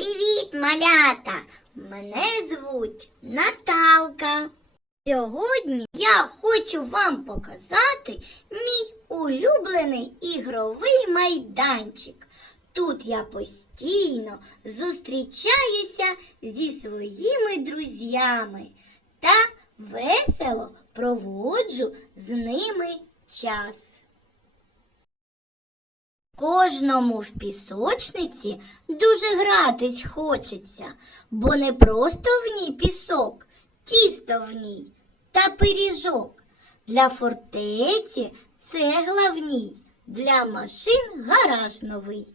Привіт, малята! Мене звуть Наталка. Сьогодні я хочу вам показати мій улюблений ігровий майданчик. Тут я постійно зустрічаюся зі своїми друзями та весело проводжу з ними час. Кожному в пісочниці дуже гратись хочеться, бо не просто в ній пісок, тісто в ній та пиріжок. Для фортеці цегла в ній, для машин гараж новий.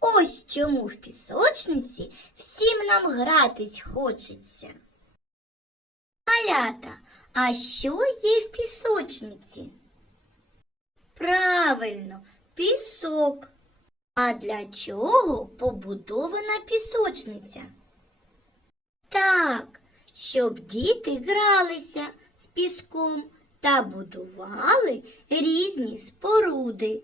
Ось чому в пісочниці всім нам гратись хочеться. Малята, а що є в пісочниці? Правильно, пісок. А для чого побудована пісочниця? Так, щоб діти гралися з піском та будували різні споруди.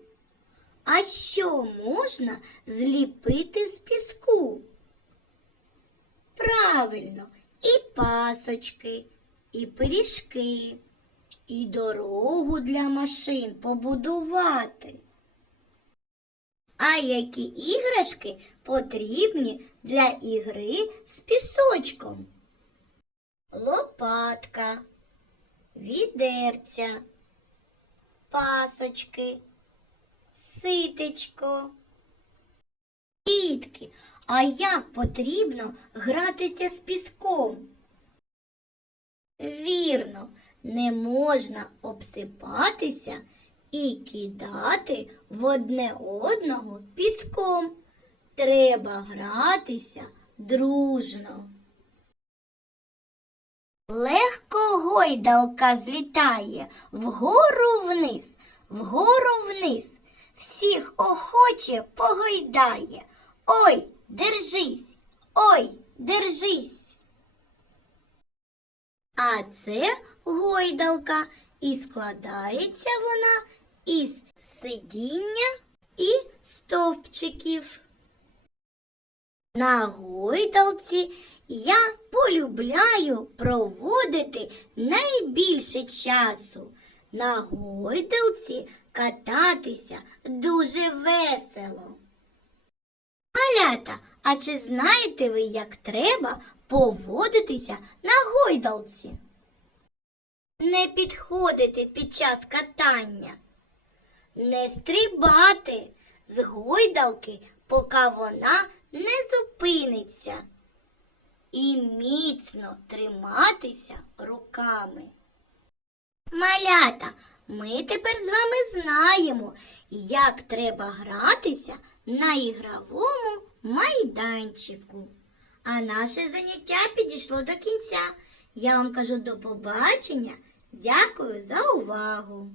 А що можна зліпити з піску? Правильно, і пасочки, і пиріжки, і дорогу для машин побудувати. А які іграшки потрібні для ігри з пісочком? Лопатка, відерця, пасочки, ситечко. Дітки, а як потрібно гратися з піском? Вірно, не можна обсипатися і кидати в одне одного піском. Треба гратися дружно. Легко гойдалка злітає вгору вниз, вгору вниз, всіх охоче погойдає. Ой, держись, ой, держись. А це гойдалка, і складається вона із сидіння і стовпчиків. На гойдалці я полюбляю проводити найбільше часу. На гойдалці кататися дуже весело. Малята, а чи знаєте ви, як треба поводитися на гойдалці? Не підходити під час катання, не стрибати з гойдалки, поки вона не зупиниться, і міцно триматися руками. Малята, ми тепер з вами знаємо, як треба гратися на ігровому майданчику. А наше заняття підійшло до кінця. Я вам кажу до побачення. Дякую за увагу!